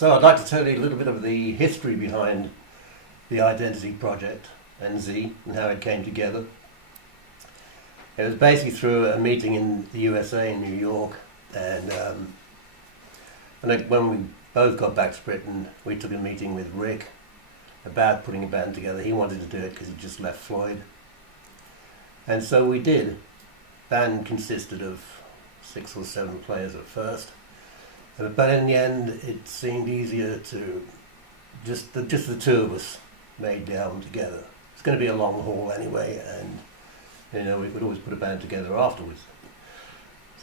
So I'd like to tell you a little bit of the history behind the Identity Project and Z and how it came together. It was basically through a meeting in the USA in New York, and when we both got back to Britain, we took a meeting with Rick about putting a band together. He wanted to do it because he just left Floyd. And so we did. The band consisted of 6 or 7 players at first. But in the end, it seemed easier to just the 2 of us made the album together. It's going to be a long haul anyway, and we could always put a band together afterwards.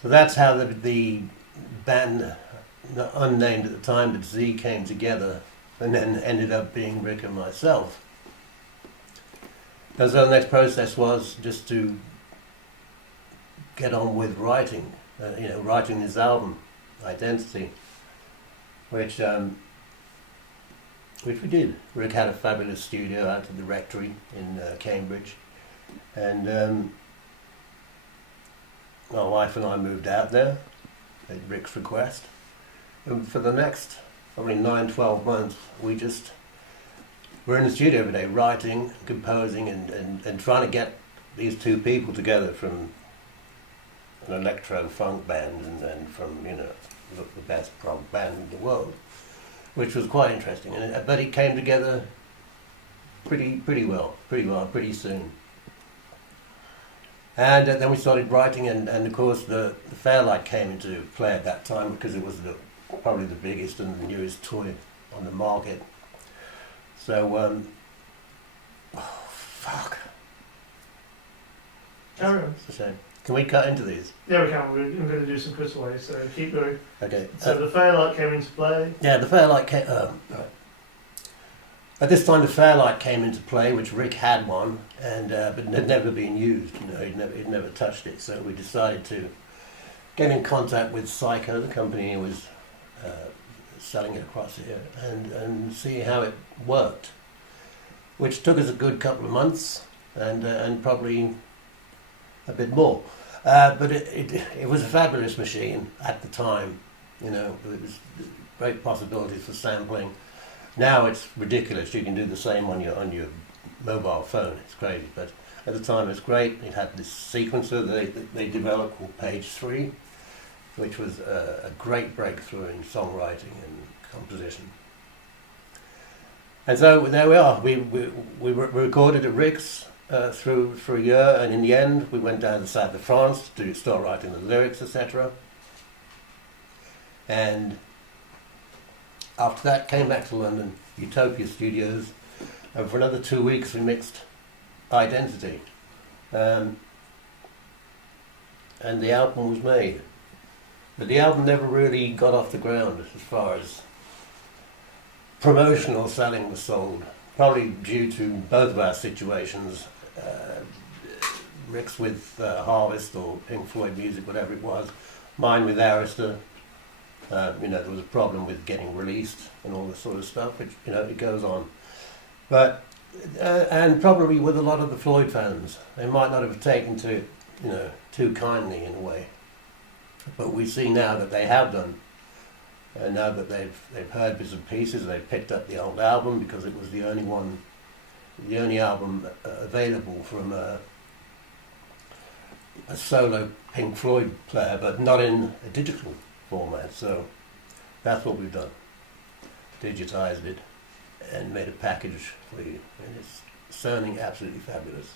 So that's how the band, unnamed at the time, but Z, came together, and then ended up being Rick and myself. And so the next process was just to get on with writing, writing this album, Identity, which we did. Rick had a fabulous studio out at the Rectory in Cambridge, and my wife and I moved out there at Rick's request. And for the next probably 9-12 months, we're in the studio every day writing, composing, and trying to get these 2 people together from an electro-funk band and from, the best prog band in the world, which was quite interesting. But it came together pretty well, pretty soon. And then we started writing, and of course the Fairlight came into play at that time because it was probably the biggest and the newest toy on the market. So, fuck. Carry on. It's a shame. Can we cut into these? Yeah, we can. I'm going to do some cutaways, so keep going. Okay. So the Fairlight came into play. Yeah, the Fairlight came. Right. At this time, the Fairlight came into play, which Rick had one, and but it had never been used. He'd never touched it. So we decided to get in contact with Psycho, the company who was selling it across here, and see how it worked, which took us a good couple of months, and probably a bit more. But it was a fabulous machine at the time. It was great possibilities for sampling. Now it's ridiculous. You can do the same on your mobile phone. It's crazy. But at the time it's great. It had this sequencer that they developed called Page 3, which was a great breakthrough in songwriting and composition. And so there we are. We recorded at Rick's for a year, and in the end we went down to the south of France to start writing the lyrics, etc. And after that came back to London, Utopia Studios, and for another 2 weeks we mixed Identity. And the album was made. But the album never really got off the ground as far as promotional selling was sold, probably due to both of our situations. Rick's with Harvest or Pink Floyd Music, whatever it was. Mine with Arista. There was a problem with getting released and all this sort of stuff, which, it goes on. But, and probably with a lot of the Floyd fans, they might not have taken to it, too kindly in a way. But we see now that they have done. And now that they've heard bits and pieces, they've picked up the old album because it was the only album available from a solo Pink Floyd player, but not in a digital format. So that's what we've done. Digitized it and made a package for you. And it's sounding absolutely fabulous.